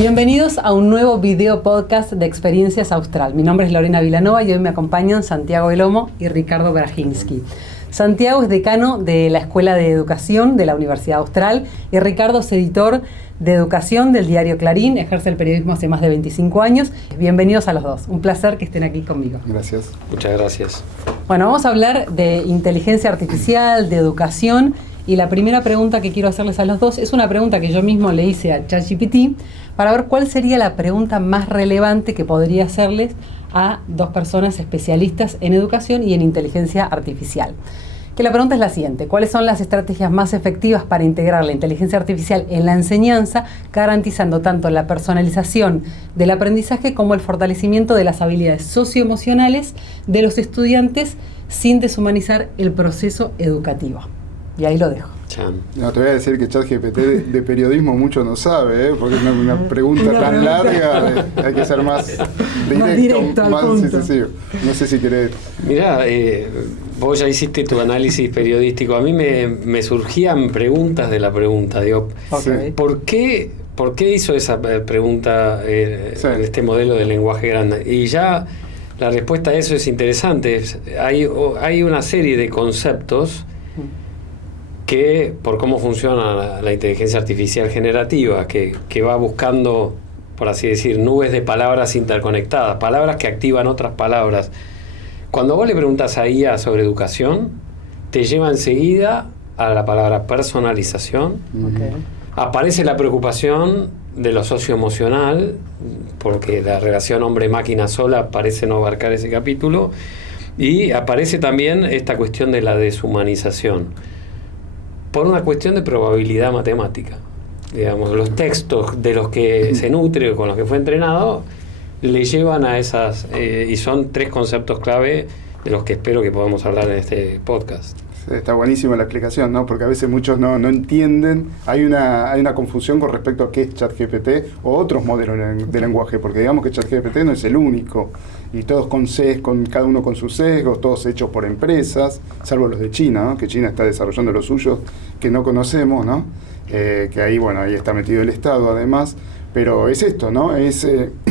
Bienvenidos a un nuevo video podcast de Experiencias Austral. Mi nombre es Lorena Vilanova y hoy me acompañan Santiago Elomo y Ricardo Brajinski. Santiago es decano de la Escuela de Educación de la Universidad Austral y Ricardo es editor de Educación del diario Clarín, ejerce el periodismo hace más de 25 años. Bienvenidos a los dos, un placer que estén aquí conmigo. Gracias. Muchas gracias. Bueno, vamos a hablar de inteligencia artificial, de educación, y la primera pregunta que quiero hacerles a los dos es una pregunta que yo mismo le hice a ChatGPT para ver cuál sería la pregunta más relevante que podría hacerles a dos personas especialistas en educación y en inteligencia artificial. Que la pregunta es la siguiente: ¿cuáles son las estrategias más efectivas para integrar la inteligencia artificial en la enseñanza, garantizando tanto la personalización del aprendizaje como el fortalecimiento de las habilidades socioemocionales de los estudiantes sin deshumanizar el proceso educativo? Y ahí lo dejo. No, te voy a decir que ChatGPT de periodismo mucho no sabe, porque es una pregunta tan larga, hay que ser más directo, más incisivo. No sé si querés. Mirá, vos ya hiciste tu análisis periodístico. A mí me surgían preguntas de la pregunta. Digo, Okay. ¿por qué hizo esa pregunta en este modelo de lenguaje grande? Y ya la respuesta a eso es interesante. Hay una serie de conceptos que, por cómo funciona la inteligencia artificial generativa, que va buscando, por así decir, nubes de palabras interconectadas, palabras que activan otras palabras. Cuando vos le preguntas a IA sobre educación, te lleva enseguida a la palabra personalización. Okay. Aparece la preocupación de lo socioemocional, porque la relación hombre-máquina sola parece no abarcar ese capítulo, y aparece también esta cuestión de la deshumanización, por una cuestión de probabilidad matemática. Digamos, los textos de los que se nutre o con los que fue entrenado le llevan a esas, y son tres conceptos clave de los que espero que podamos hablar en este podcast. Está buenísima la explicación, ¿no? Porque a veces muchos no entienden, hay una confusión con respecto a qué es ChatGPT o otros modelos de lenguaje, porque digamos que ChatGPT no es el único, y todos cada uno con sus sesgos, todos hechos por empresas, salvo los de China, ¿no? Que China está desarrollando los suyos que no conocemos, ¿no? Que ahí está metido el Estado además, pero es esto, ¿no? Es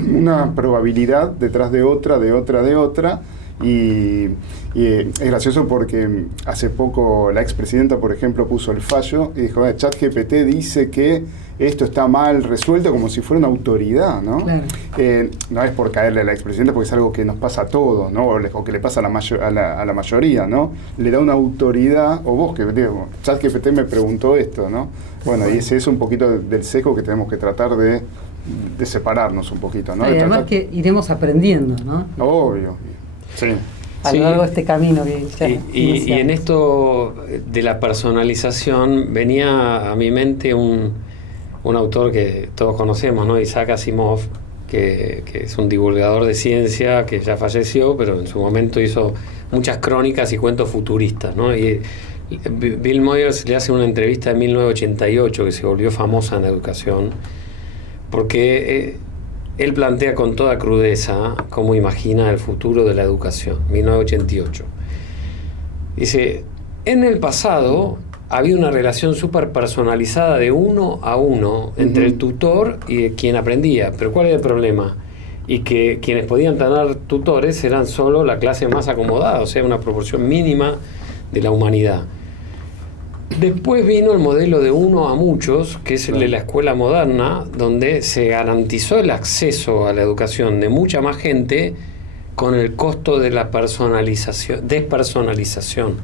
una probabilidad detrás de otra, y es gracioso porque hace poco la expresidenta, por ejemplo, puso el fallo y dijo, ChatGPT dice que esto está mal resuelto, como si fuera una autoridad, ¿no? Claro. No es por caerle a la expresidenta, porque es algo que nos pasa a todos, ¿no? O que le pasa a la mayoría, ¿no? Le da una autoridad, o vos que digo, ChatGPT me preguntó esto, ¿no? Bueno, y ese es un poquito del sesgo que tenemos que tratar de separarnos un poquito, ¿no? Y además que iremos aprendiendo, ¿no? Obvio. Sí. A lo largo de este camino que ya y en esto de la personalización venía a mi mente un autor que todos conocemos, ¿no? Isaac Asimov, que es un divulgador de ciencia que ya falleció, pero en su momento hizo muchas crónicas y cuentos futuristas, ¿no? Y Bill Moyers le hace una entrevista en 1988 que se volvió famosa en educación, porque él plantea con toda crudeza cómo imagina el futuro de la educación, 1988. Dice, en el pasado había una relación súper personalizada de uno a uno entre el tutor y quien aprendía. Pero ¿cuál era el problema? Y que quienes podían tener tutores eran solo la clase más acomodada, o sea, una proporción mínima de la humanidad. Después vino el modelo de uno a muchos, que es el de la escuela moderna, donde se garantizó el acceso a la educación de mucha más gente con el costo de la despersonalización,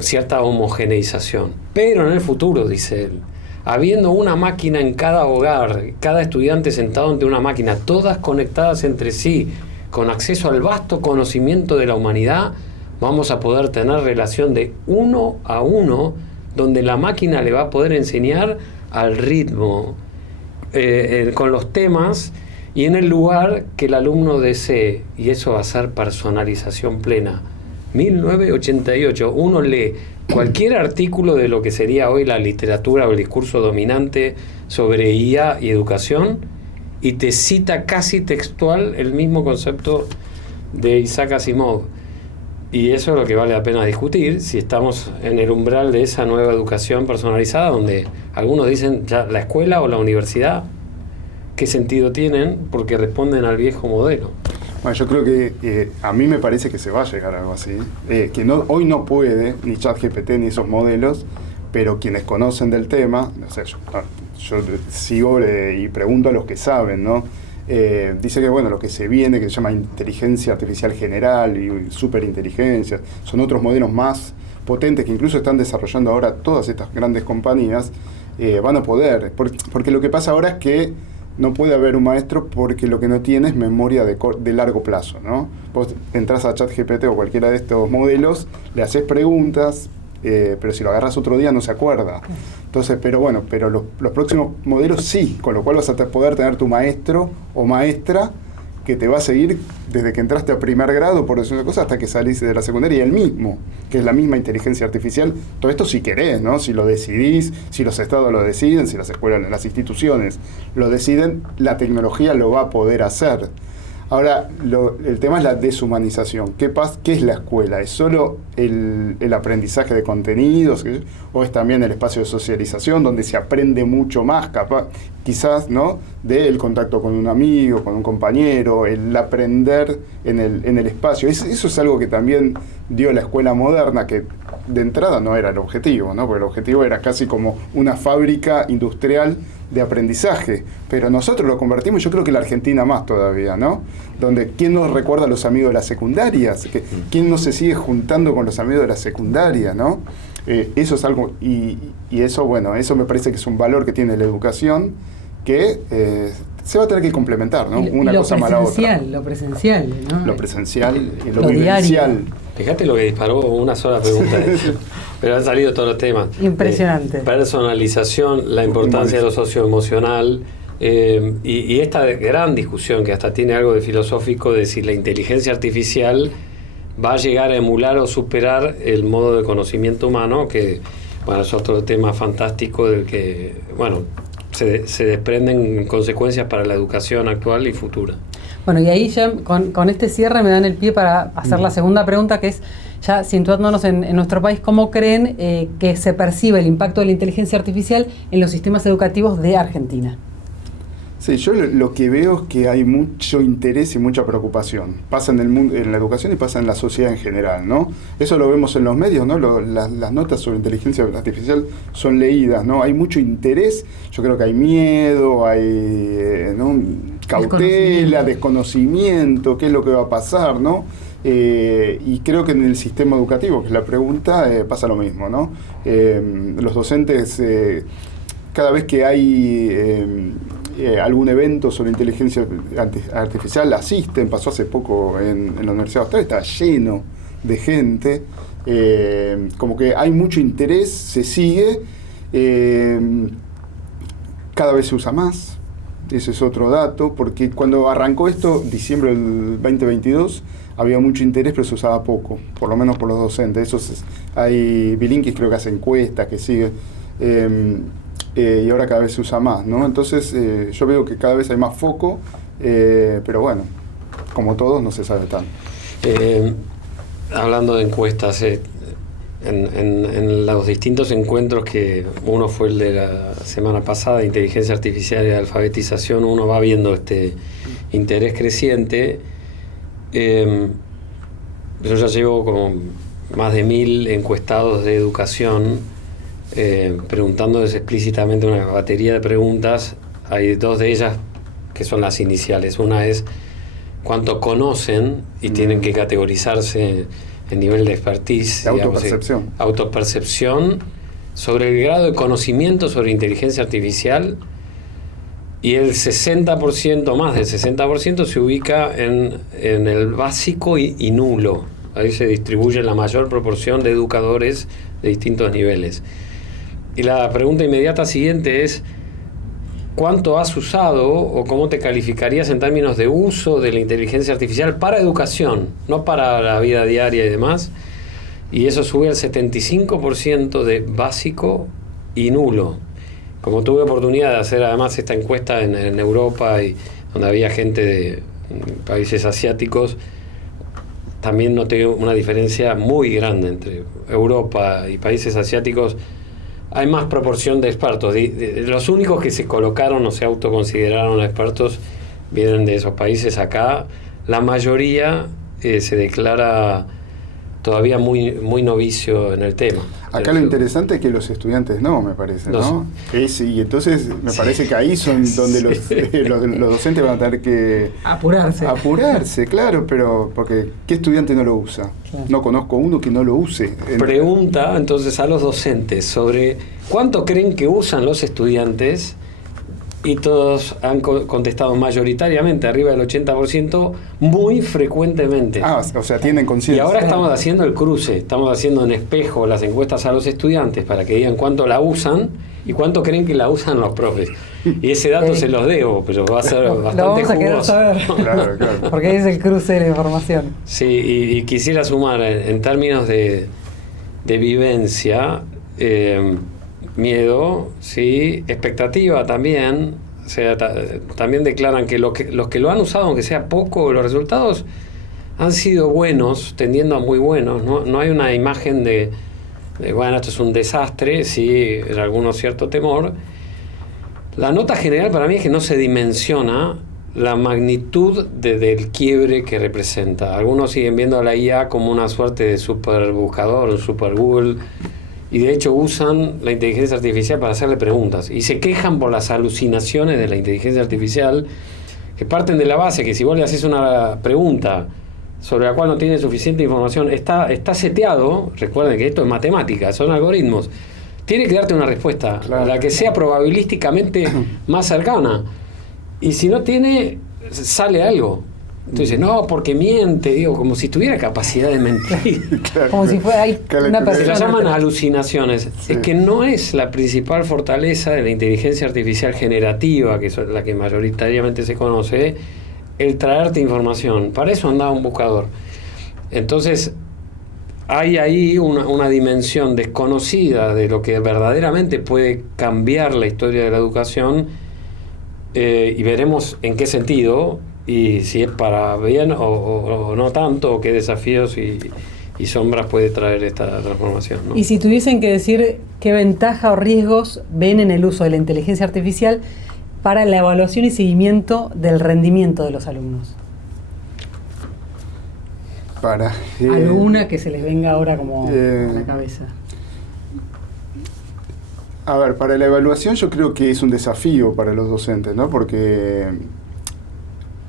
cierta homogeneización. Pero en el futuro, dice él, habiendo una máquina en cada hogar, cada estudiante sentado ante una máquina, todas conectadas entre sí, con acceso al vasto conocimiento de la humanidad, vamos a poder tener relación de uno a uno, donde la máquina le va a poder enseñar al ritmo, con los temas y en el lugar que el alumno desee. Y eso va a ser personalización plena. 1988, uno lee cualquier artículo de lo que sería hoy la literatura o el discurso dominante sobre IA y educación y te cita casi textual el mismo concepto de Isaac Asimov. Y eso es lo que vale la pena discutir, si estamos en el umbral de esa nueva educación personalizada, donde algunos dicen ya la escuela o la universidad ¿qué sentido tienen? Porque responden al viejo modelo. Bueno, yo creo que a mí me parece que se va a llegar a algo así. Que no, hoy no puede ni ChatGPT ni esos modelos, pero quienes conocen del tema, no sé, yo sigo y pregunto a los que saben, ¿no? Dice que bueno, lo que se viene, que se llama inteligencia artificial general y superinteligencia, son otros modelos más potentes que incluso están desarrollando ahora todas estas grandes compañías, van a poder, porque lo que pasa ahora es que no puede haber un maestro porque lo que no tiene es memoria de largo plazo, ¿no? Vos entras a ChatGPT o cualquiera de estos modelos, le haces preguntas, pero si lo agarras otro día no se acuerda. Entonces, pero los próximos modelos sí, con lo cual vas a poder tener tu maestro o maestra que te va a seguir desde que entraste a primer grado, por decir una cosa, hasta que salís de la secundaria, y el mismo, que es la misma inteligencia artificial. Todo esto si querés, ¿no? Si lo decidís, si los estados lo deciden, si las escuelas, las instituciones lo deciden, la tecnología lo va a poder hacer. Ahora, el tema es la deshumanización. ¿Qué es la escuela? ¿Es solo el aprendizaje de contenidos? ¿O es también el espacio de socialización donde se aprende mucho más, quizás, ¿no? Del contacto con un amigo, con un compañero, el aprender en el espacio? Eso es algo que también dio la escuela moderna, que de entrada no era el objetivo, ¿no? Porque el objetivo era casi como una fábrica industrial de aprendizaje, pero nosotros lo convertimos, yo creo que la Argentina más todavía, ¿no? Donde ¿quién no recuerda a los amigos de las secundarias? ¿Quién no se sigue juntando con los amigos de la secundaria, ¿no? Eso es algo, y eso, bueno, eso me parece que es un valor que tiene la educación que se va a tener que complementar, ¿no? Una cosa mala a otra. Lo presencial, ¿no? Lo presencial y lo vivencial. vivencial. Fíjate lo que disparó una sola pregunta de eso. Pero han salido todos los temas. Impresionante. Personalización, la importancia de lo socioemocional, y esta gran discusión que hasta tiene algo de filosófico de si la inteligencia artificial va a llegar a emular o superar el modo de conocimiento humano, que bueno, es otro tema fantástico del que bueno, se desprenden consecuencias para la educación actual y futura. Bueno, y ahí ya con este cierre me dan el pie para hacer la segunda pregunta, que es, ya situándonos en nuestro país, ¿cómo creen que se percibe el impacto de la inteligencia artificial en los sistemas educativos de Argentina? Sí, yo lo que veo es que hay mucho interés y mucha preocupación. Pasa en el mundo, en la educación y pasa en la sociedad en general, ¿no? Eso lo vemos en los medios, ¿no? Las notas sobre inteligencia artificial son leídas, ¿no? Hay mucho interés, yo creo que hay miedo, hay ¿no? cautela, desconocimiento, qué es lo que va a pasar, ¿no? Y creo que en el sistema educativo, que es la pregunta, pasa lo mismo, ¿no? Los docentes, cada vez que hay algún evento sobre inteligencia artificial, asisten. Pasó hace poco en la Universidad Austral, está lleno de gente, como que hay mucho interés, se sigue, cada vez se usa más. Ese es otro dato, porque cuando arrancó esto, diciembre del 2022, había mucho interés, pero se usaba poco, por lo menos por los docentes. Hay Bilinkis, creo que hace encuestas, que sigue, y ahora cada vez se usa más, ¿no? Entonces yo veo que cada vez hay más foco, pero bueno, como todos, no se sabe tanto. Hablando de encuestas, en los distintos encuentros, que uno fue el de la semana pasada, de inteligencia artificial y alfabetización, uno va viendo este interés creciente. Yo ya llevo como más de 1000 encuestados de educación, preguntándoles explícitamente una batería de preguntas. Hay dos de ellas que son las iniciales. Una es cuánto conocen y tienen que categorizarse en nivel de expertise, autopercepción. Autopercepción sobre el grado de conocimiento sobre inteligencia artificial, y el 60%, más del 60%, se ubica en el básico y nulo. Ahí se distribuye la mayor proporción de educadores de distintos niveles. Y la pregunta inmediata siguiente es: ¿cuánto has usado o cómo te calificarías en términos de uso de la inteligencia artificial para educación, no para la vida diaria y demás? Y eso sube al 75% de básico y nulo. Como tuve oportunidad de hacer además esta encuesta en Europa, y donde había gente de países asiáticos, también noté una diferencia muy grande entre Europa y países asiáticos. hay más proporción de expertos. Los únicos que se colocaron o se autoconsideraron expertos vienen de esos países. Acá la mayoría se declara todavía muy novicio en el tema. Acá lo interesante es que los estudiantes no, me parece, ¿no? Y entonces me parece que ahí son donde los docentes van a tener que apurarse, claro, pero porque ¿qué estudiante no lo usa? Claro. No conozco uno que no lo use. Pregunta entonces a los docentes sobre cuánto creen que usan los estudiantes, y todos han contestado mayoritariamente, arriba del 80%, muy frecuentemente. O sea, tienen conciencia. Y ahora estamos haciendo el cruce, estamos haciendo en espejo las encuestas a los estudiantes para que digan cuánto la usan y cuánto creen que la usan los profes. Y ese dato se los debo, pero va a ser bastante lo vamos a querer jugoso. Saber. Claro. Porque es el cruce de la información. Sí, y quisiera sumar en términos de vivencia, miedo, sí, expectativa también. O sea, también declaran que los que lo han usado, aunque sea poco, los resultados han sido buenos, tendiendo a muy buenos. No hay una imagen de bueno, esto es un desastre, sí, en alguno cierto temor. La nota general para mí es que no se dimensiona la magnitud del quiebre que representa. Algunos siguen viendo a la IA como una suerte de super buscador, un super Google, y de hecho usan la inteligencia artificial para hacerle preguntas y se quejan por las alucinaciones de la inteligencia artificial, que parten de la base que si vos le haces una pregunta sobre la cual no tiene suficiente información, está seteado. Recuerden que esto es matemática, son algoritmos, tiene que darte una respuesta, claro, la que sea probabilísticamente más cercana, y si no tiene, sale algo. Entonces, no, porque miente, digo, como si tuviera capacidad de mentir. Claro. Como si fuera una persona. Se la llaman alucinaciones. Sí. Es que no es la principal fortaleza de la inteligencia artificial generativa, que es la que mayoritariamente se conoce, el traerte información. Para eso andaba un buscador. Entonces, hay ahí una dimensión desconocida de lo que verdaderamente puede cambiar la historia de la educación, y veremos en qué sentido, y si es para bien o no tanto, o qué desafíos y sombras puede traer esta transformación, ¿no? Y si tuviesen que decir qué ventaja o riesgos ven en el uso de la inteligencia artificial para la evaluación y seguimiento del rendimiento de los alumnos. ¿Alguna que se les venga ahora como a la cabeza? A ver, para la evaluación yo creo que es un desafío para los docentes, ¿no? Porque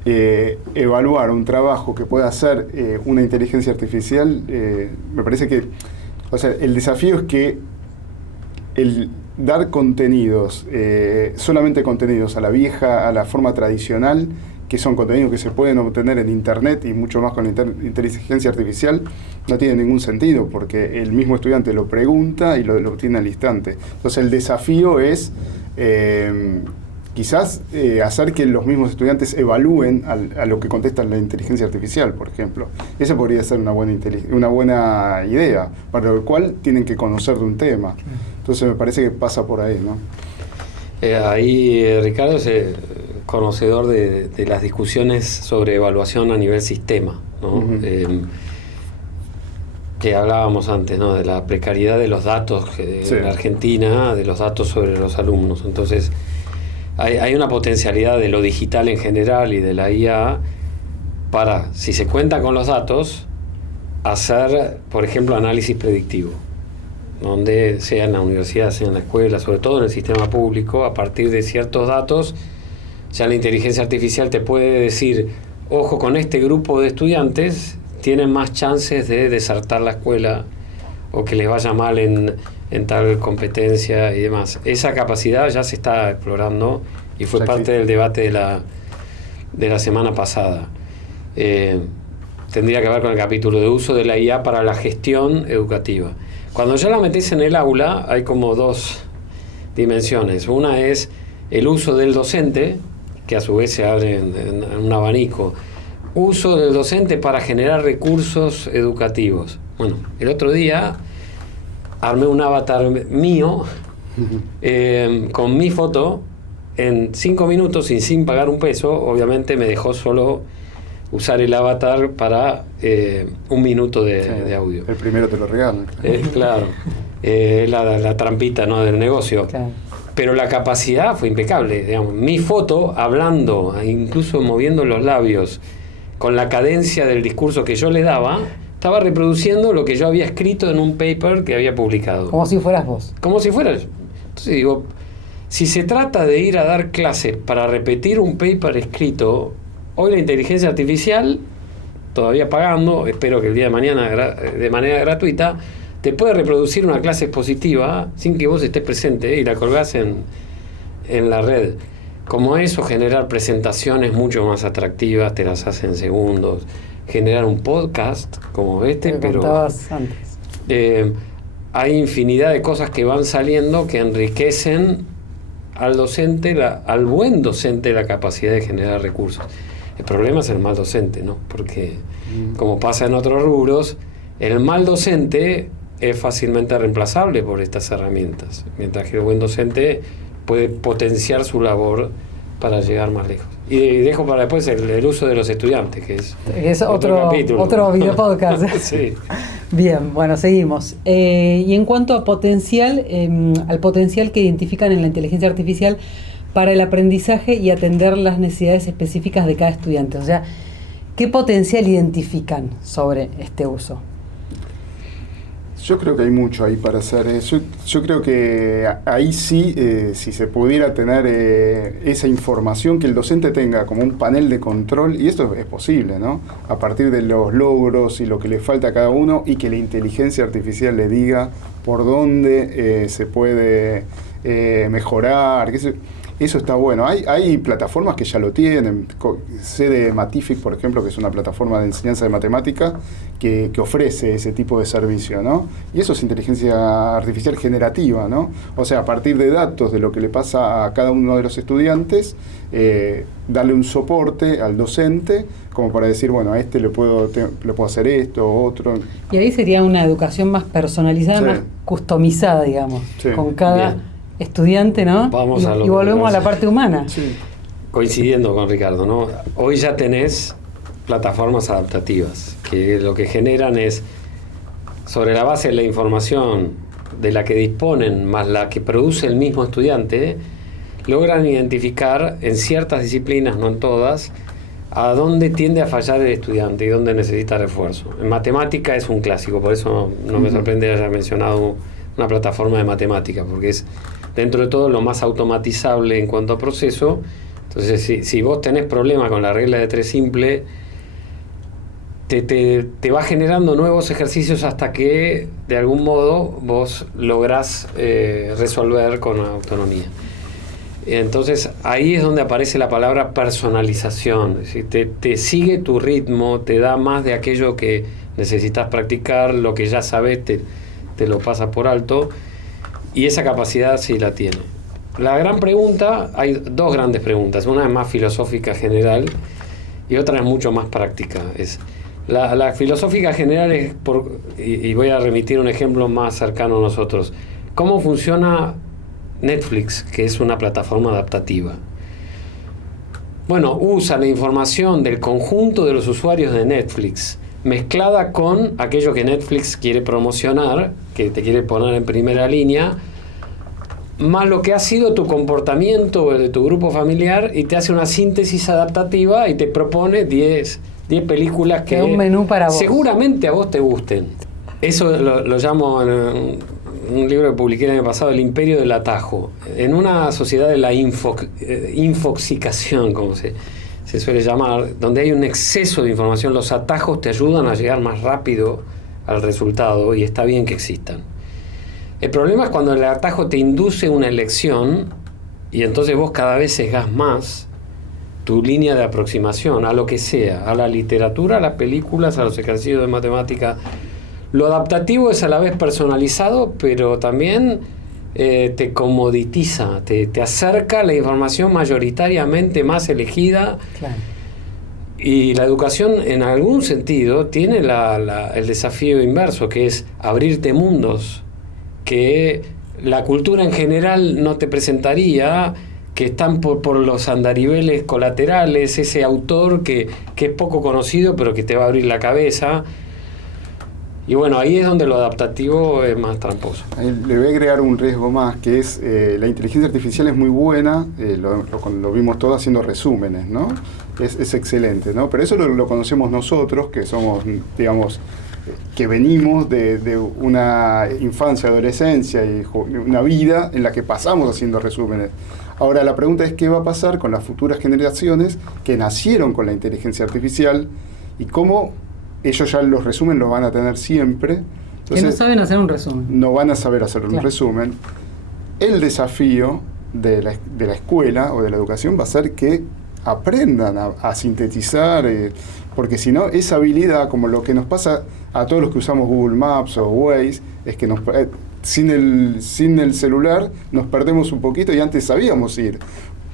evaluar un trabajo que pueda hacer una inteligencia artificial, me parece que, o sea, el desafío es que el dar contenidos, solamente contenidos a la forma tradicional, que son contenidos que se pueden obtener en internet y mucho más con la inteligencia artificial, no tiene ningún sentido, porque el mismo estudiante lo pregunta y lo obtiene al instante. Entonces el desafío es quizás hacer que los mismos estudiantes evalúen a lo que contesta la inteligencia artificial, por ejemplo. Esa podría ser una buena idea, para lo cual tienen que conocer de un tema. Entonces me parece que pasa por ahí, ¿no? Ahí Ricardo es conocedor de las discusiones sobre evaluación a nivel sistema, ¿no? Uh-huh. Que hablábamos antes, ¿no? De la precariedad de los datos en Argentina, de los datos sobre los alumnos. Entonces hay una potencialidad de lo digital en general y de la IA para, si se cuenta con los datos, hacer, por ejemplo, análisis predictivo, donde sea en la universidad, sea en la escuela, sobre todo en el sistema público, a partir de ciertos datos, ya la inteligencia artificial te puede decir, ojo, con este grupo de estudiantes tienen más chances de desertar la escuela o que les vaya mal en tal competencia y demás. Esa capacidad ya se está explorando y fue parte del debate de la semana pasada. Tendría que ver con el capítulo de uso de la IA para la gestión educativa. Cuando ya la metés en el aula, hay como dos dimensiones. Una es el uso del docente, que a su vez se abre en un abanico. Uso del docente para generar recursos educativos. Bueno, el otro día armé un avatar mío con mi foto en 5 minutos y sin pagar un peso. Obviamente me dejó solo usar el avatar para 1 minuto de audio. El primero te lo regalan. Claro. la trampita, ¿no?, del negocio. Claro. Pero la capacidad fue impecable, digamos. Mi foto, hablando, incluso moviendo los labios, con la cadencia del discurso que yo le daba, estaba reproduciendo lo que yo había escrito en un paper que había publicado. Como si fueras vos. Como si fuera yo. Entonces digo, si se trata de ir a dar clases para repetir un paper escrito, hoy la inteligencia artificial, todavía pagando, espero que el día de mañana de manera gratuita, te puede reproducir una clase expositiva sin que vos estés presente y la colgás en la red. Como eso, generar presentaciones mucho más atractivas, te las hace en segundos. Generar un podcast como este, pero antes. Hay infinidad de cosas que van saliendo que enriquecen al docente, al buen docente, la capacidad de generar recursos. El problema es el mal docente, ¿no? Porque, como pasa en otros rubros, el mal docente es fácilmente reemplazable por estas herramientas, mientras que el buen docente puede potenciar su labor para llegar más lejos. Y dejo para después el uso de los estudiantes, que es otro video podcast. Sí. Bien, bueno, seguimos. Y en cuanto a potencial, al potencial que identifican en la inteligencia artificial para el aprendizaje y atender las necesidades específicas de cada estudiante. O sea, ¿qué potencial identifican sobre este uso? Yo creo que hay mucho ahí para hacer. Yo creo que ahí sí, si se pudiera tener esa información, que el docente tenga como un panel de control, y esto es posible, ¿no? A partir de los logros y lo que le falta a cada uno, y que la inteligencia artificial le diga por dónde se puede mejorar. Eso está bueno. Hay plataformas que ya lo tienen. Sé de Matific, por ejemplo, que es una plataforma de enseñanza de matemática que ofrece ese tipo de servicio, ¿no? Y eso es inteligencia artificial generativa, ¿no? O sea, a partir de datos de lo que le pasa a cada uno de los estudiantes, darle un soporte al docente como para decir, bueno, a este le puedo hacer esto, otro. Y ahí sería una educación más personalizada, sí, más customizada, digamos, sí, con cada estudiante, ¿no? Y volvemos a la parte humana. Sí. Coincidiendo con Ricardo, ¿no? Hoy ya tenés plataformas adaptativas que lo que generan es, sobre la base de la información de la que disponen más la que produce el mismo estudiante, logran identificar en ciertas disciplinas, no en todas, a dónde tiende a fallar el estudiante y dónde necesita refuerzo. En matemática es un clásico, por eso no me sorprende que haya mencionado una plataforma de matemática, porque es dentro de todo lo más automatizable en cuanto a proceso. Entonces, si vos tenés problema con la regla de 3 simple, te va generando nuevos ejercicios hasta que, de algún modo, vos lográs resolver con autonomía. Entonces, ahí es donde aparece la palabra personalización. Es decir, te sigue tu ritmo, te da más de aquello que necesitas practicar, lo que ya sabes te lo pasa por alto, y esa capacidad sí la tiene. La gran pregunta, hay dos grandes preguntas, una es más filosófica general y otra es mucho más práctica. La filosófica general es, y voy a remitir un ejemplo más cercano a nosotros, ¿cómo funciona Netflix, que es una plataforma adaptativa? Bueno, usa la información del conjunto de los usuarios de Netflix mezclada con aquello que Netflix quiere promocionar, que te quiere poner en primera línea, más lo que ha sido tu comportamiento de tu grupo familiar, y te hace una síntesis adaptativa y te propone 10 películas que un menú para vos. Seguramente a vos te gusten. Eso lo llamo en un libro que publiqué el año pasado, El Imperio del Atajo. En una sociedad de la infoxicación, como se suele llamar, donde hay un exceso de información, los atajos te ayudan a llegar más rápido al resultado, y está bien que existan. El problema es cuando el atajo te induce una elección y entonces vos cada vez sesgás más tu línea de aproximación a lo que sea, a la literatura, a las películas, a los ejercicios de matemática. Lo adaptativo es a la vez personalizado, pero también te comoditiza, te acerca la información mayoritariamente más elegida. Claro. Y la educación, en algún sentido, tiene el desafío inverso, que es abrirte mundos que la cultura en general no te presentaría, que están por los andariveles colaterales, ese autor que es poco conocido pero que te va a abrir la cabeza. Y bueno, ahí es donde lo adaptativo es más tramposo. Le voy a agregar un riesgo más, que es la inteligencia artificial es muy buena, lo vimos todo haciendo resúmenes, ¿no? Es excelente, ¿no? Pero eso lo conocemos nosotros, que somos, digamos, que venimos de una infancia, adolescencia y una vida en la que pasamos haciendo resúmenes. Ahora la pregunta es qué va a pasar con las futuras generaciones que nacieron con la inteligencia artificial y cómo ellos ya los resúmenes los van a tener siempre. Entonces, que no saben hacer un resumen. No van a saber hacer un resumen. El desafío de la escuela o de la educación va a ser que aprendan a sintetizar, porque si no, esa habilidad, como lo que nos pasa a todos los que usamos Google Maps o Waze, es que sin el celular nos perdemos un poquito y antes sabíamos ir,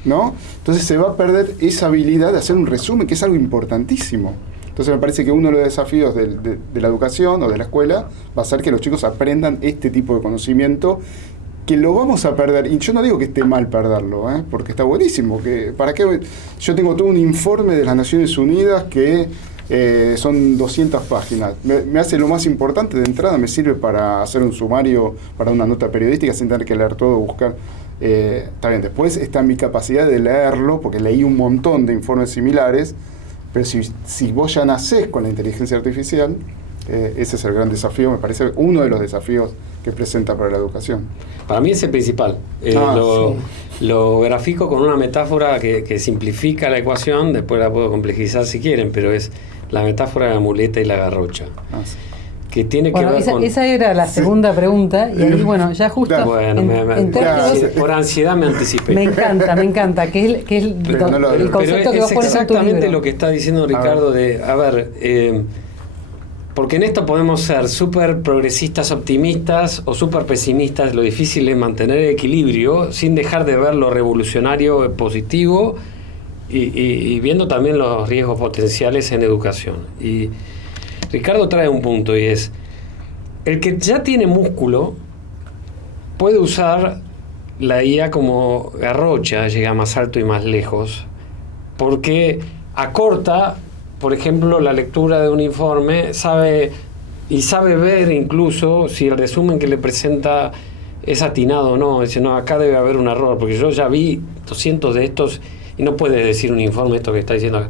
¿no? Entonces se va a perder esa habilidad de hacer un resumen, que es algo importantísimo. Entonces me parece que uno de los desafíos de la educación o de la escuela va a ser que los chicos aprendan este tipo de conocimiento, que lo vamos a perder. Y yo no digo que esté mal perderlo, porque está buenísimo. ¿Para qué? Yo tengo todo un informe de las Naciones Unidas que son 200 páginas. Me hace lo más importante de entrada, me sirve para hacer un sumario, para una nota periodística sin tener que leer todo, buscar. Está bien, después está mi capacidad de leerlo, porque leí un montón de informes similares. Pero si vos ya nacés con la inteligencia artificial, ese es el gran desafío, me parece uno de los desafíos que presenta para la educación. Para mí es el principal. Lo grafico con una metáfora que simplifica la ecuación, después la puedo complejizar si quieren, pero es la metáfora de la muleta y la garrocha. Sí. Que tiene que ver con... Esa era la segunda pregunta, y ahí, bueno, ya justo... Por ansiedad me anticipé. Me encanta, que es el concepto que vos pones en tu libro. Exactamente lo que está diciendo Ricardo porque en esto podemos ser súper progresistas optimistas o súper pesimistas. Lo difícil es mantener el equilibrio sin dejar de ver lo revolucionario positivo y viendo también los riesgos potenciales en educación. Y Ricardo trae un punto, y es: el que ya tiene músculo puede usar la IA como garrocha, llega más alto y más lejos, porque acorta, por ejemplo, la lectura de un informe, sabe ver incluso si el resumen que le presenta es atinado o no. Dice, no, acá debe haber un error, porque yo ya vi 200 de estos y no puede decir un informe esto que está diciendo acá.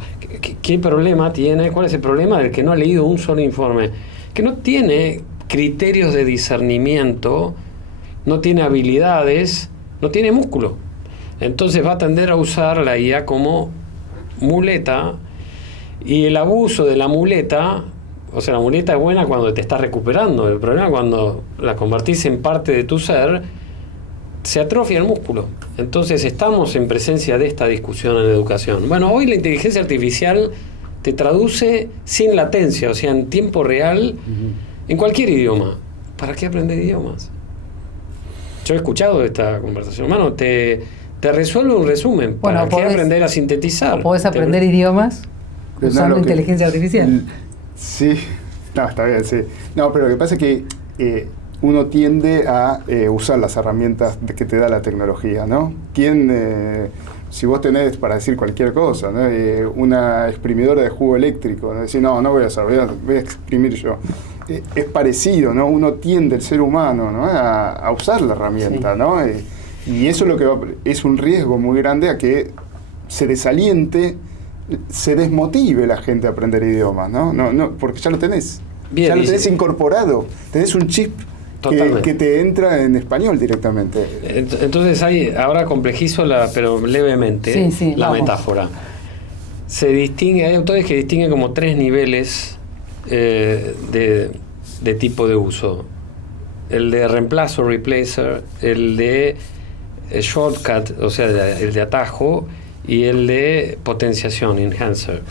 ¿Qué problema tiene? ¿Cuál es el problema del que no ha leído un solo informe? Que no tiene criterios de discernimiento, no tiene habilidades, no tiene músculo. Entonces va a tender a usar la IA como muleta, y el abuso de la muleta, o sea, la muleta es buena cuando te estás recuperando. El problema es cuando la convertís en parte de tu ser, se atrofia el músculo. Entonces estamos en presencia de esta discusión en educación. Bueno, hoy la inteligencia artificial te traduce sin latencia, o sea, en tiempo real, en cualquier idioma. ¿Para qué aprender idiomas? Yo he escuchado esta conversación. Mano, te resuelve un resumen. ¿Para qué aprender a sintetizar? ¿Podés aprender idiomas usando inteligencia artificial? Sí, no, está bien, sí. No, pero lo que pasa es que uno tiende a usar las herramientas que te da la tecnología, ¿no? Si vos tenés, para decir cualquier cosa, ¿no? Una exprimidora de jugo eléctrico, ¿no? Decir, no voy a hacer, voy a exprimir yo. Es parecido, ¿no? Uno tiende, el ser humano, ¿no? a usar la herramienta, sí. ¿No? Y eso es lo que es un riesgo muy grande a que se desaliente, se desmotive la gente a aprender idiomas, ¿no? No, porque ya lo tenés. Bien, ya lo tenés incorporado. Tenés un chip que te entra en español directamente. Entonces ahora complejizo pero levemente la metáfora. Hay autores que distinguen como 3 niveles de tipo de uso: el de reemplazo, replacer, el de shortcut, o sea, el de atajo, y el de potenciación, enhancer.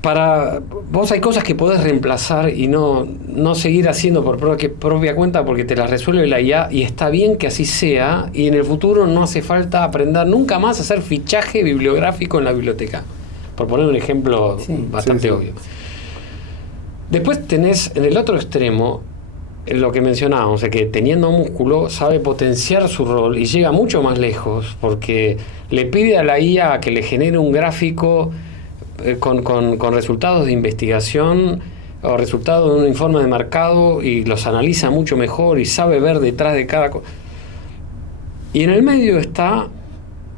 Para vos hay cosas que podés reemplazar y no seguir haciendo por propia cuenta, porque te las resuelve la IA, y está bien que así sea, y en el futuro no hace falta aprender nunca más a hacer fichaje bibliográfico en la biblioteca, por poner un ejemplo bastante obvio. Después tenés en el otro extremo lo que mencionábamos, o sea, que teniendo músculo sabe potenciar su rol y llega mucho más lejos, porque le pide a la IA que le genere un gráfico con resultados de investigación o resultado de un informe de mercado y los analiza mucho mejor y sabe ver detrás de cada cosa. Y en el medio está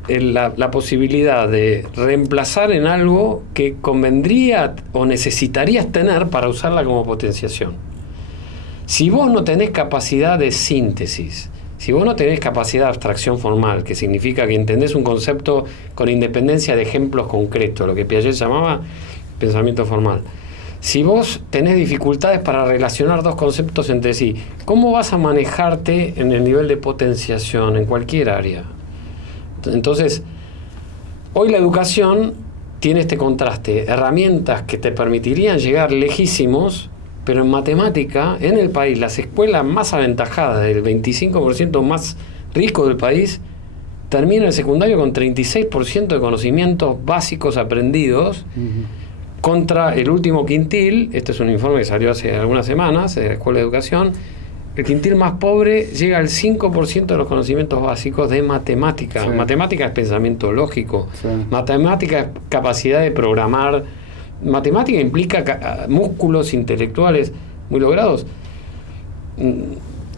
la posibilidad de reemplazar en algo que convendría o necesitarías tener para usarla como potenciación. Si vos no tenés capacidad de síntesis, si vos no tenés capacidad de abstracción formal, que significa que entendés un concepto con independencia de ejemplos concretos, lo que Piaget llamaba pensamiento formal, si vos tenés dificultades para relacionar dos conceptos entre sí, ¿cómo vas a manejarte en el nivel de potenciación en cualquier área? Entonces, hoy la educación tiene este contraste, herramientas que te permitirían llegar lejísimos, pero en matemática, en el país, las escuelas más aventajadas, del 25% más rico del país, terminan el secundario con 36% de conocimientos básicos aprendidos, contra el último quintil. Este es un informe que salió hace algunas semanas de la Escuela de Educación. El quintil más pobre llega al 5% de los conocimientos básicos de matemática. Sí. Matemática es pensamiento lógico. Sí. Matemática es capacidad de programar. Matemática implica músculos intelectuales muy logrados.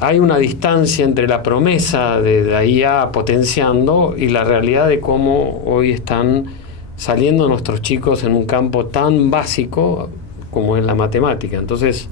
Hay una distancia entre la promesa de la IA potenciando y la realidad de cómo hoy están saliendo nuestros chicos en un campo tan básico como es la matemática. Entonces,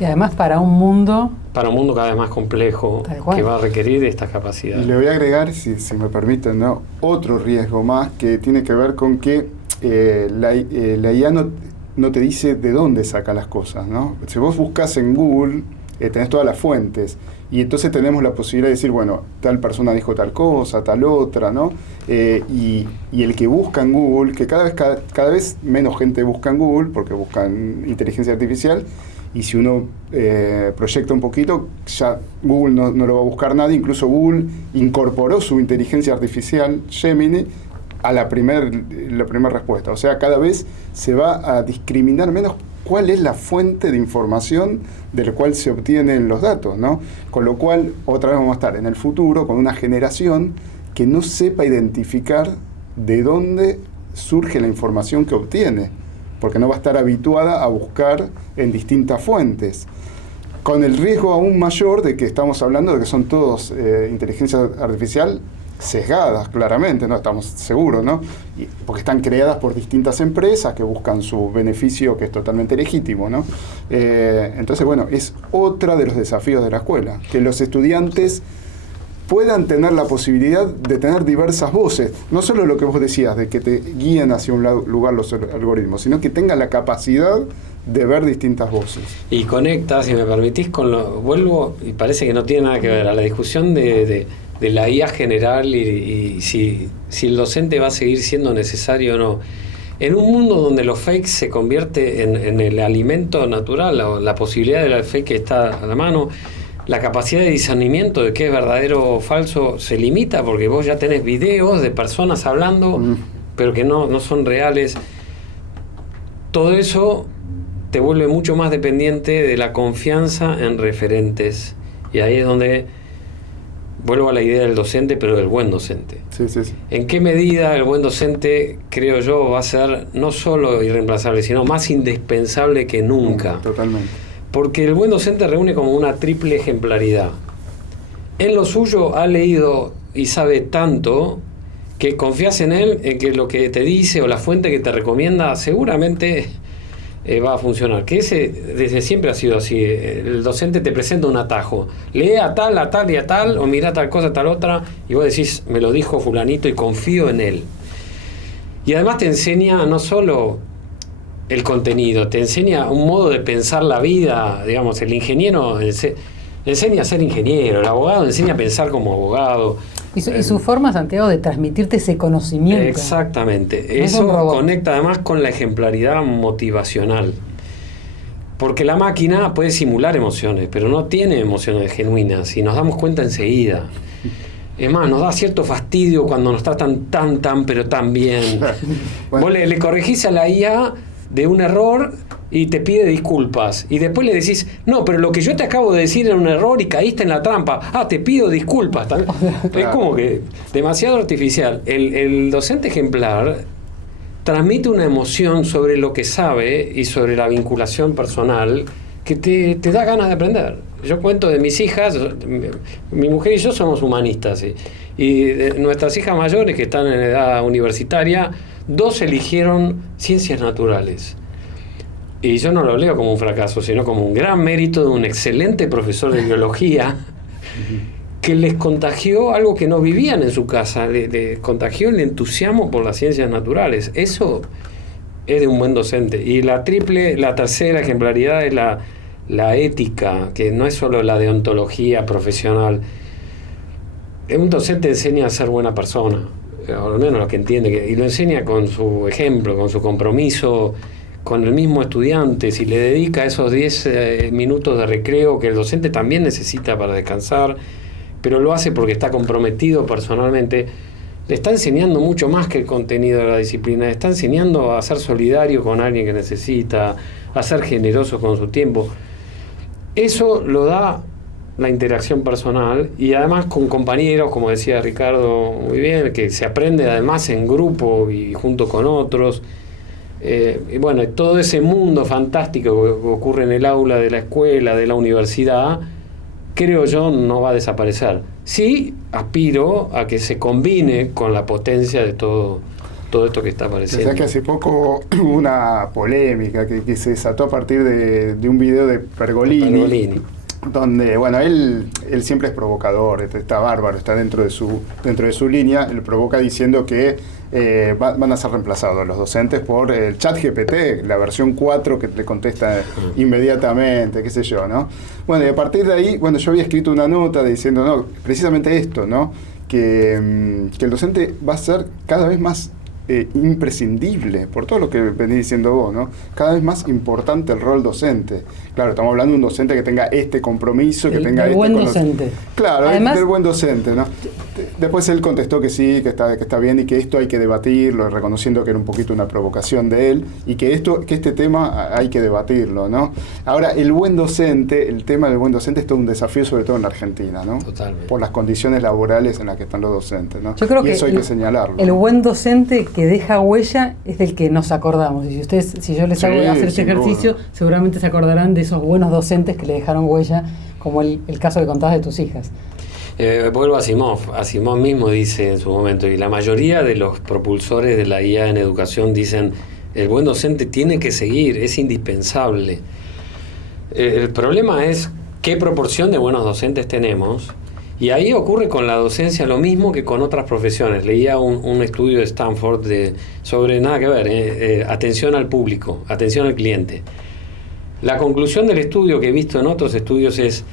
y además para un mundo cada vez más complejo que va a requerir estas capacidades. Y le voy a agregar, si me permiten, ¿no?, otro riesgo más que tiene que ver con que la IA no te dice de dónde saca las cosas, ¿no? Si vos buscas en Google, tenés todas las fuentes, y entonces tenemos la posibilidad de decir, bueno, tal persona dijo tal cosa, tal otra, ¿no? Y el que busca en Google, que cada vez menos gente busca en Google, porque buscan inteligencia artificial, y si uno proyecta un poquito, ya Google no lo va a buscar nadie. Incluso Google incorporó su inteligencia artificial, Gemini, a la primera respuesta. O sea, cada vez se va a discriminar menos cuál es la fuente de información de la cual se obtienen los datos, ¿no? Con lo cual, otra vez vamos a estar en el futuro con una generación que no sepa identificar de dónde surge la información que obtiene, porque no va a estar habituada a buscar en distintas fuentes, con el riesgo aún mayor de que estamos hablando de que son todos inteligencia artificial sesgadas, claramente, ¿no? Estamos seguros, ¿no? Porque están creadas por distintas empresas que buscan su beneficio, que es totalmente legítimo, ¿no? Entonces, bueno, es otra de los desafíos de la escuela, que los estudiantes puedan tener la posibilidad de tener diversas voces, no solo lo que vos decías, de que te guíen hacia un lugar los algoritmos, sino que tengan la capacidad de ver distintas voces. Y conecta, si me permitís, vuelvo, y parece que no tiene nada que ver, a la discusión de la IA general y si el docente va a seguir siendo necesario o no. En un mundo donde los fakes se convierte en el alimento natural, la posibilidad del fake que está a la mano, la capacidad de discernimiento de qué es verdadero o falso se limita, porque vos ya tenés videos de personas hablando, pero que no son reales. Todo eso te vuelve mucho más dependiente de la confianza en referentes. Y ahí es donde vuelvo a la idea del docente, pero del buen docente. Sí. ¿En qué medida el buen docente, creo yo, va a ser no solo irreemplazable, sino más indispensable que nunca? Totalmente. Porque el buen docente reúne como una triple ejemplaridad. En lo suyo ha leído y sabe tanto que confías en él, en que lo que te dice o la fuente que te recomienda seguramente va a funcionar. Que ese desde siempre ha sido así. El docente te presenta un atajo. Lee a tal y a tal, o mira tal cosa, tal otra, y vos decís, me lo dijo fulanito y confío en él. Y además te enseña no solo el contenido, te enseña un modo de pensar la vida. Digamos, el ingeniero enseña a ser ingeniero, el abogado enseña a pensar como abogado. Y su forma, Santiago, de transmitirte ese conocimiento. Exactamente. Eso conecta además con la ejemplaridad motivacional. Porque la máquina puede simular emociones, pero no tiene emociones genuinas, y nos damos cuenta enseguida. Es más, nos da cierto fastidio cuando nos tratan tan, pero tan bien. Bueno. Vos le corregís a la IA de un error y te pide disculpas, y después le decís, no, pero lo que yo te acabo de decir era un error y caíste en la trampa, te pido disculpas. Es como que demasiado artificial. El docente ejemplar transmite una emoción sobre lo que sabe y sobre la vinculación personal que te da ganas de aprender. Yo cuento de mis hijas, mi mujer y yo somos humanistas, y de nuestras hijas mayores que están en edad universitaria, 2 eligieron ciencias naturales. Y yo no lo leo como un fracaso, sino como un gran mérito de un excelente profesor de biología que les contagió algo que no vivían en su casa, le contagió el entusiasmo por las ciencias naturales. Eso es de un buen docente. Y la tercera ejemplaridad es la ética, que no es solo la deontología profesional. Un docente enseña a ser buena persona, o al menos lo que entiende, y lo enseña con su ejemplo, con su compromiso, con el mismo estudiante. Si le dedica esos 10 minutos de recreo que el docente también necesita para descansar, pero lo hace porque está comprometido personalmente, le está enseñando mucho más que el contenido de la disciplina, le está enseñando a ser solidario con alguien que necesita, a ser generoso con su tiempo. Eso lo da la interacción personal, y además con compañeros, como decía Ricardo muy bien, que se aprende además en grupo y junto con otros. Y bueno, todo ese mundo fantástico que ocurre en el aula de la escuela, de la universidad, creo yo no va a desaparecer. Sí, aspiro a que se combine con la potencia de todo esto que está apareciendo. O sea que hace poco hubo una polémica que se desató a partir de un video de Pergolini. Donde, bueno, él siempre es provocador, está bárbaro, está dentro de su línea. Él provoca diciendo que van a ser reemplazados los docentes por el ChatGPT, la versión 4 que le contesta inmediatamente, qué sé yo, ¿no? Bueno, y a partir de ahí, bueno, yo había escrito una nota diciendo, no, precisamente esto, ¿no? Que el docente va a ser cada vez más imprescindible, por todo lo que venís diciendo vos, ¿no? Cada vez más importante el rol docente. Claro, estamos hablando de un docente que tenga este compromiso, que tenga buen docente. Claro, además, del buen docente, ¿no? Después él contestó que sí, que está bien, y que esto hay que debatirlo, reconociendo que era un poquito una provocación de él, y que este tema hay que debatirlo, ¿no? Ahora, el tema del buen docente es todo un desafío, sobre todo en la Argentina, ¿no? Totalmente. Por las condiciones laborales en las que están los docentes, ¿no? Yo creo que eso hay que señalarlo. El buen docente que deja huella es del que nos acordamos. Y si yo les hago hacer este ejercicio, seguramente se acordarán de esos buenos docentes que le dejaron huella, como el caso que contabas de tus hijas. Vuelvo a Asimov. Asimov mismo dice en su momento, y la mayoría de los propulsores de la IA en educación dicen, el buen docente tiene que seguir, es indispensable. El problema es qué proporción de buenos docentes tenemos. Y ahí ocurre con la docencia lo mismo que con otras profesiones. Leía un estudio de Stanford sobre nada que ver, atención al público, atención al cliente. La conclusión del estudio que he visto en otros estudios es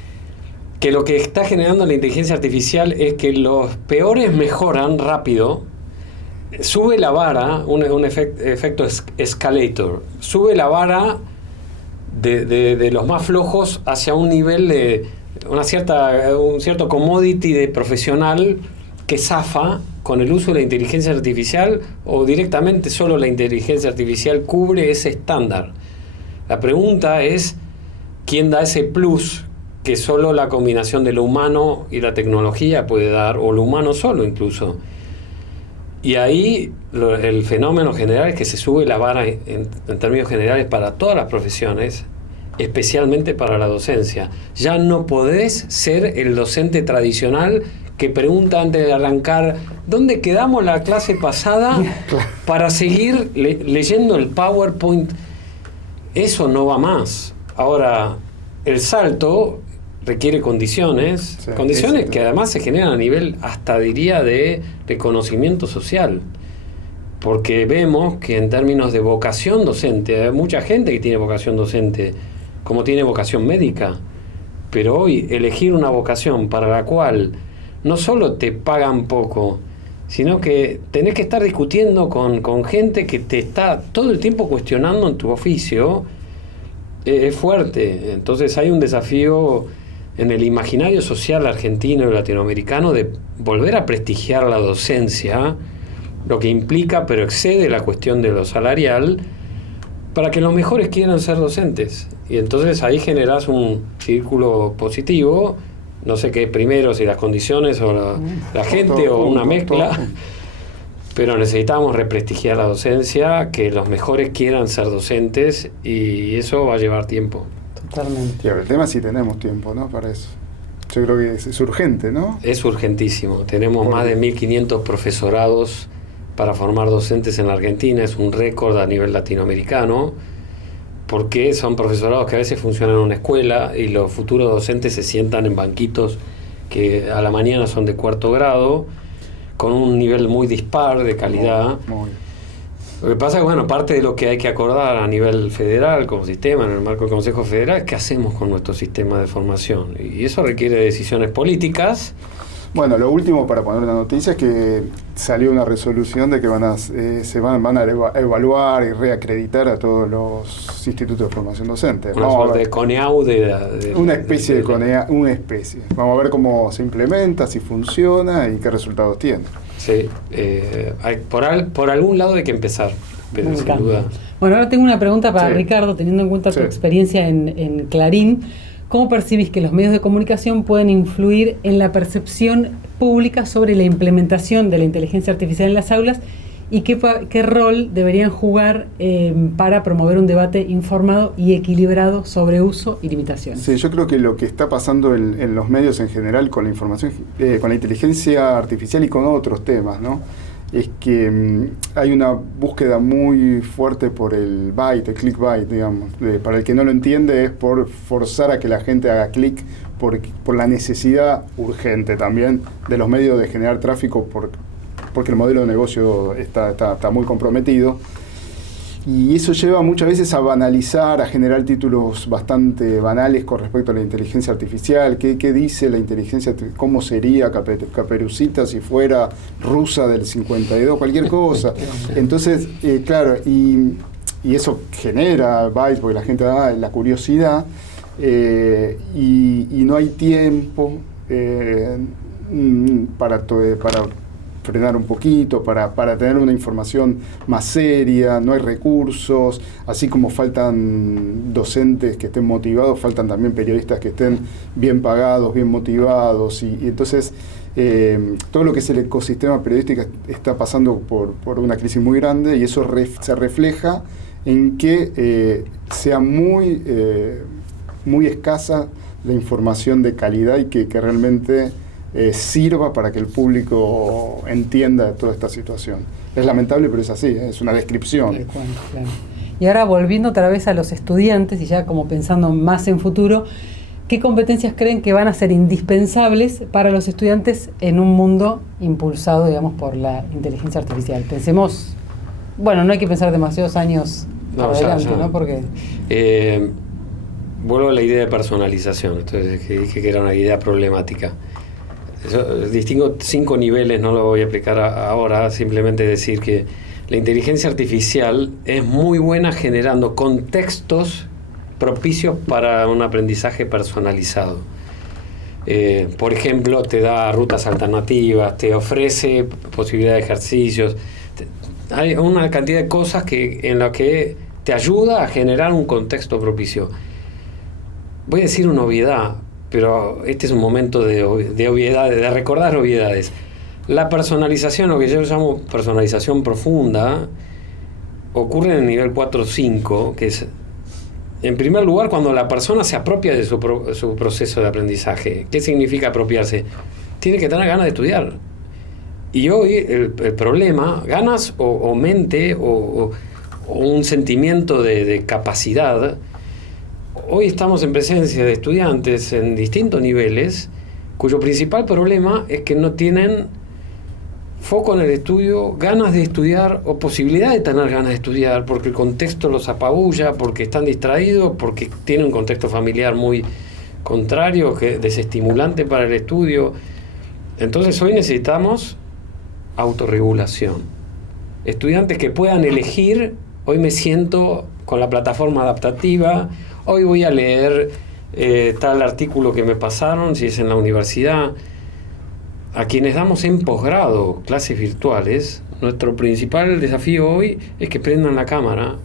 que lo que está generando la inteligencia artificial es que los peores mejoran rápido, sube la vara, un efecto escalator, sube la vara de los más flojos hacia un nivel de un cierto commodity de profesional que zafa con el uso de la inteligencia artificial, o directamente solo la inteligencia artificial cubre ese estándar. La pregunta es, ¿quién da ese plus que solo la combinación de lo humano y la tecnología puede dar, o lo humano solo incluso? Y ahí el fenómeno general es que se sube la vara en términos generales para todas las profesiones, especialmente para la docencia. Ya no podés ser el docente tradicional que pregunta antes de arrancar ¿dónde quedamos la clase pasada? Para seguir leyendo el PowerPoint. Eso no va más. Ahora, el salto requiere condiciones que además se generan a nivel, hasta diría, de reconocimiento social. Porque vemos que en términos de vocación docente, hay mucha gente que tiene vocación docente, como tiene vocación médica, pero hoy elegir una vocación para la cual no solo te pagan poco, sino que tenés que estar discutiendo con gente que te está todo el tiempo cuestionando en tu oficio, es fuerte. Entonces hay un desafío en el imaginario social argentino y latinoamericano de volver a prestigiar la docencia, lo que implica, pero excede la cuestión de lo salarial, para que los mejores quieran ser docentes. Y entonces ahí generás un círculo positivo, no sé qué primero, si las condiciones o la gente o una mezcla, pero necesitamos represtigiar la docencia, que los mejores quieran ser docentes, y eso va a llevar tiempo. Totalmente. Y el tema es si tenemos tiempo, ¿no? Para eso. Yo creo que es urgente, ¿no? Es urgentísimo. Tenemos más de 1.500 profesorados para formar docentes en la Argentina. Es un récord a nivel latinoamericano, porque son profesorados que a veces funcionan en una escuela y los futuros docentes se sientan en banquitos que a la mañana son de 4º grado, con un nivel muy dispar de calidad. Muy. Lo que pasa es que, bueno, parte de lo que hay que acordar a nivel federal, como sistema, en el marco del Consejo Federal, es qué hacemos con nuestro sistema de formación. Y eso requiere decisiones políticas. Bueno, lo último para poner la noticia es que salió una resolución de que van a evaluar y reacreditar a todos los institutos de formación docente. Una suerte de CONEAU una especie de CONEAU, una especie. Vamos a ver cómo se implementa, si funciona y qué resultados tiene. Sí, por algún lado hay que empezar, pero sin duda. Bueno, ahora tengo una pregunta para Ricardo, teniendo en cuenta tu experiencia en Clarín. ¿Cómo percibís que los medios de comunicación pueden influir en la percepción pública sobre la implementación de la inteligencia artificial en las aulas y qué rol deberían jugar para promover un debate informado y equilibrado sobre uso y limitaciones? Sí, yo creo que lo que está pasando en los medios en general con la información, con la inteligencia artificial y con otros temas, ¿no? Es que hay una búsqueda muy fuerte por el byte, el clickbait, digamos. Para el que no lo entiende, es por forzar a que la gente haga clic, por la necesidad urgente también de los medios de generar tráfico, porque el modelo de negocio está muy comprometido. Y eso lleva muchas veces a banalizar, a generar títulos bastante banales con respecto a la inteligencia artificial. ¿Qué dice la inteligencia? ¿Cómo sería Caperucita si fuera rusa del 52? Cualquier cosa. Entonces, claro, y eso genera bytes porque la gente da la curiosidad y no hay tiempo para frenar un poquito, para tener una información más seria, no hay recursos, así como faltan docentes que estén motivados, faltan también periodistas que estén bien pagados, bien motivados, y entonces todo lo que es el ecosistema periodístico está pasando por una crisis muy grande, y eso se refleja en que sea muy escasa la información de calidad y que realmente sirva para que el público entienda toda esta situación. Es lamentable, pero es así, es una descripción. Claro. Y ahora volviendo otra vez a los estudiantes y ya como pensando más en futuro, ¿qué competencias creen que van a ser indispensables para los estudiantes en un mundo impulsado, digamos, por la inteligencia artificial? Pensemos, bueno, no hay que pensar demasiados años adelante, ¿no? Porque vuelvo a la idea de personalización, entonces que dije que era una idea problemática. Yo distingo 5 niveles, no lo voy a explicar ahora, simplemente decir que la inteligencia artificial es muy buena generando contextos propicios para un aprendizaje personalizado. Por ejemplo, te da rutas alternativas, te ofrece posibilidad de ejercicios, hay una cantidad de cosas en las que te ayuda a generar un contexto propicio. Voy a decir una obviedad, pero este es un momento de obviedades, de recordar obviedades. La personalización, lo que yo llamo personalización profunda, ocurre en el nivel 4 o 5, que es, en primer lugar, cuando la persona se apropia de su proceso de aprendizaje. ¿Qué significa apropiarse? Tiene que tener ganas de estudiar. Y hoy el problema, ganas o mente o un sentimiento de capacidad. Hoy estamos en presencia de estudiantes en distintos niveles cuyo principal problema es que no tienen foco en el estudio, ganas de estudiar o posibilidad de tener ganas de estudiar porque el contexto los apabulla, porque están distraídos, porque tienen un contexto familiar muy contrario, desestimulante para el estudio. Entonces hoy necesitamos autorregulación. Estudiantes que puedan elegir, hoy me siento con la plataforma adaptativa, hoy voy a leer tal artículo que me pasaron, si es en la universidad. A quienes damos en posgrado clases virtuales, nuestro principal desafío hoy es que prendan la cámara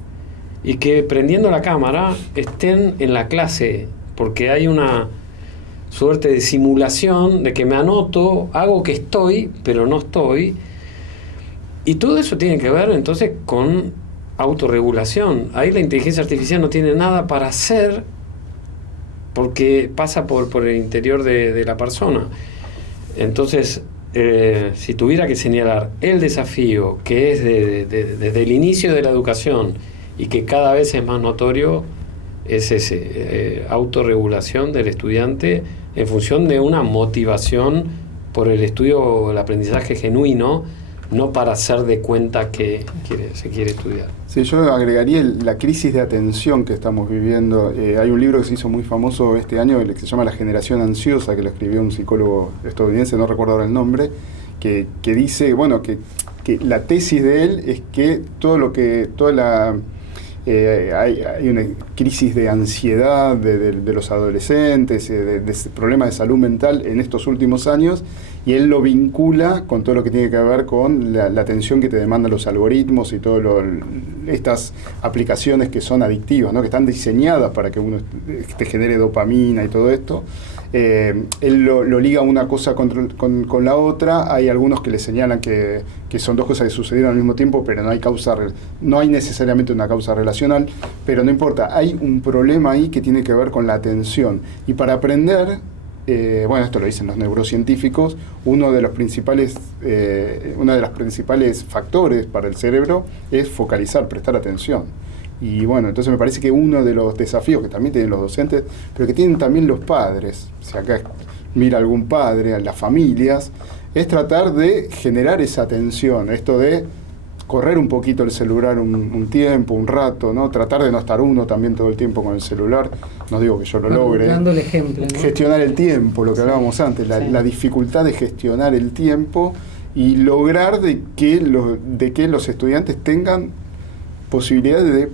y que prendiendo la cámara estén en la clase, porque hay una suerte de simulación de que me anoto, hago que estoy, pero no estoy. Y todo eso tiene que ver entonces con autorregulación. Ahí la inteligencia artificial no tiene nada para hacer porque pasa por el interior de la persona. Entonces, si tuviera que señalar el desafío que es desde el inicio de la educación y que cada vez es más notorio, es ese, autorregulación del estudiante en función de una motivación por el estudio o el aprendizaje genuino, no para hacer de cuenta que se quiere estudiar. Sí, yo agregaría la crisis de atención que estamos viviendo. Hay un libro que se hizo muy famoso este año que se llama La generación ansiosa, que lo escribió un psicólogo estadounidense, no recuerdo ahora el nombre, que dice, bueno, que la tesis de él es que hay una crisis de ansiedad de los adolescentes, de problemas de salud mental en estos últimos años, y él lo vincula con todo lo que tiene que ver con la atención que te demandan los algoritmos y todas estas aplicaciones que son adictivas, ¿no? Que están diseñadas para que uno te genere dopamina y todo esto. Él lo liga una cosa con la otra. Hay algunos que le señalan que son dos cosas que sucedieron al mismo tiempo, pero no hay necesariamente una causa relacional, pero no importa, hay un problema ahí que tiene que ver con la atención. Y para aprender, bueno, esto lo dicen los neurocientíficos, uno de los principales factores para el cerebro es focalizar, prestar atención. Y bueno, entonces me parece que uno de los desafíos que también tienen los docentes, pero que tienen también los padres, si acá mira algún padre, a las familias, es tratar de generar esa atención, esto de correr un poquito el celular un tiempo, un rato, ¿no? Tratar de no estar uno también todo el tiempo con el celular, no digo que yo lo logre. Dando el ejemplo, ¿no? Gestionar el tiempo, lo que hablábamos antes, la dificultad de gestionar el tiempo y lograr de que los estudiantes tengan posibilidades de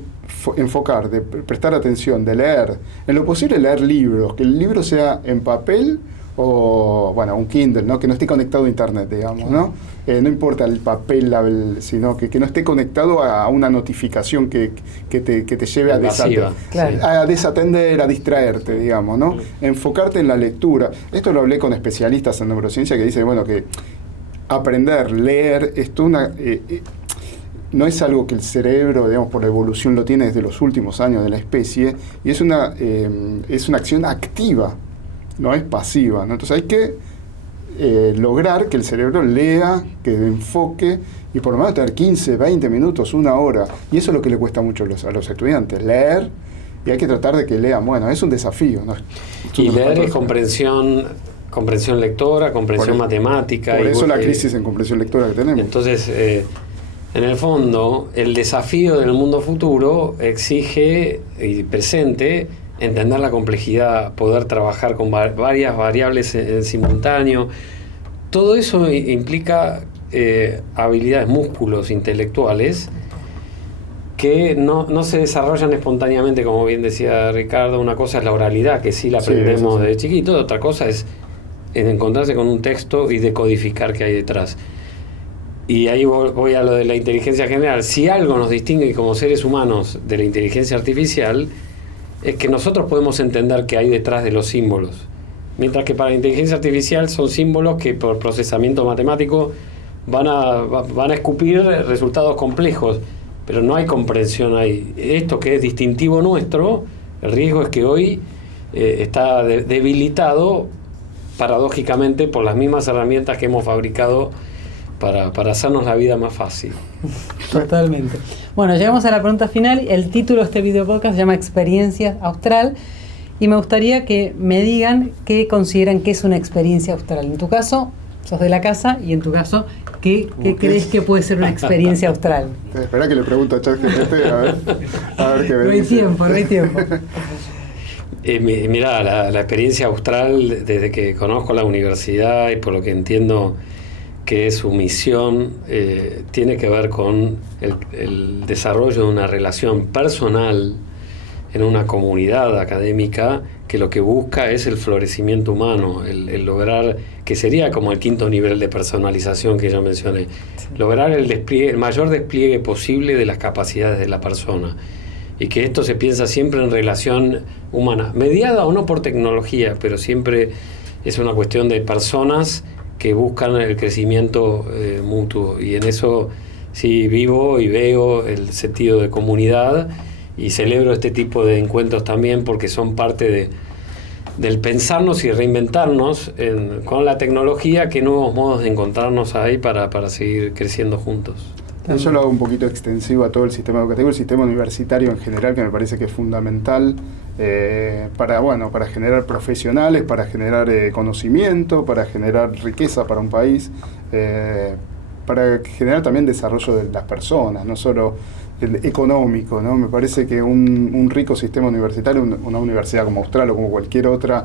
enfocar, de prestar atención, de leer, en lo posible leer libros, que el libro sea en papel o, bueno, un Kindle, ¿no? Que no esté conectado a internet, digamos, ¿no? No importa el papel, sino que no esté conectado a una notificación que te lleve a desatender, a distraerte, digamos, ¿no? Enfocarte en la lectura. Esto lo hablé con especialistas en neurociencia que dicen, bueno, que aprender, leer, no es algo que el cerebro, digamos, por la evolución lo tiene desde los últimos años de la especie, y es una acción activa, no es pasiva, ¿no? Entonces hay que lograr que el cerebro lea, que enfoque, y por lo menos tener 15, 20 minutos, una hora, y eso es lo que le cuesta mucho a los estudiantes, leer, y hay que tratar de que lean. Bueno, es un desafío, ¿no? Y leer es comprensión lectora, comprensión matemática. Por eso la crisis en comprensión lectora que tenemos. Entonces, en el fondo, el desafío del mundo futuro exige y presente entender la complejidad, poder trabajar con varias variables en simultáneo. Todo eso implica habilidades, músculos intelectuales que no se desarrollan espontáneamente, como bien decía Ricardo. Una cosa es la oralidad, que sí la aprendemos desde chiquito, otra cosa es encontrarse con un texto y decodificar qué hay detrás. Y ahí voy a lo de la inteligencia general. Si algo nos distingue como seres humanos de la inteligencia artificial, es que nosotros podemos entender qué hay detrás de los símbolos. Mientras que para la inteligencia artificial son símbolos que por procesamiento matemático van a escupir resultados complejos, pero no hay comprensión ahí. Esto que es distintivo nuestro, el riesgo es que hoy está debilitado paradójicamente por las mismas herramientas que hemos fabricado para hacernos la vida más fácil. Totalmente. Bueno, llegamos a la pregunta final. El título de este video podcast se llama Experiencia Austral, y me gustaría que me digan qué consideran que es una experiencia austral. En tu caso, sos de la casa, y en tu caso, ¿qué crees que puede ser una experiencia austral? Espera que le pregunto a ChatGPT a ver qué me dice. No hay tiempo. Mirá, la experiencia austral, desde que conozco la universidad y por lo que entiendo que es su misión, tiene que ver con el desarrollo de una relación personal en una comunidad académica que lo que busca es el florecimiento humano, el lograr, que sería como el quinto nivel de personalización que yo mencioné, lograr el mayor despliegue posible de las capacidades de la persona, y que esto se piensa siempre en relación humana, mediada o no por tecnología, pero siempre es una cuestión de personas que buscan el crecimiento mutuo, y en eso sí vivo y veo el sentido de comunidad y celebro este tipo de encuentros también porque son parte del pensarnos y reinventarnos con la tecnología, qué nuevos modos de encontrarnos ahí para seguir creciendo juntos. Yo lo hago un poquito extensivo a todo el sistema educativo, el sistema universitario en general, que me parece que es fundamental para generar profesionales, para generar conocimiento, para generar riqueza para un país, para generar también desarrollo de las personas, no solo el económico, ¿no? Me parece que un rico sistema universitario, una universidad como Austral o como cualquier otra,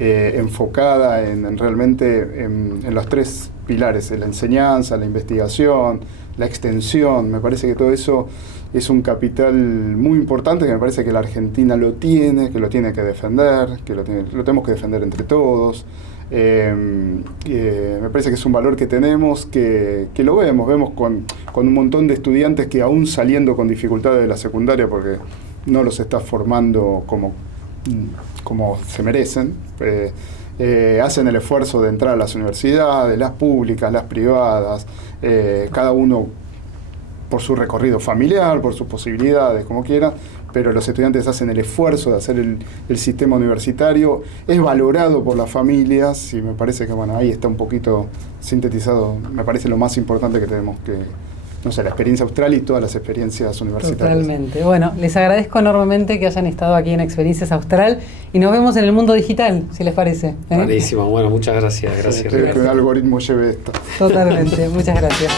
enfocada realmente en los tres pilares, en la enseñanza, la investigación, la extensión. Me parece que todo eso es un capital muy importante, que me parece que la Argentina lo tiene que defender, que lo tenemos que defender entre todos. Me parece que es un valor que tenemos, que lo vemos con un montón de estudiantes que aún saliendo con dificultades de la secundaria, porque no los está formando como se merecen, hacen el esfuerzo de entrar a las universidades, las públicas, las privadas, cada uno por su recorrido familiar, por sus posibilidades, como quiera, pero los estudiantes hacen el esfuerzo de hacer el sistema universitario, es valorado por las familias y me parece que ahí está un poquito sintetizado, me parece lo más importante que tenemos que, la experiencia austral y todas las experiencias universitarias. Totalmente. Bueno, les agradezco enormemente que hayan estado aquí en Experiencias Austral y nos vemos en el mundo digital, si les parece. Buenísimo, bueno, muchas gracias. Espero que el algoritmo lleve esto. Totalmente, muchas gracias.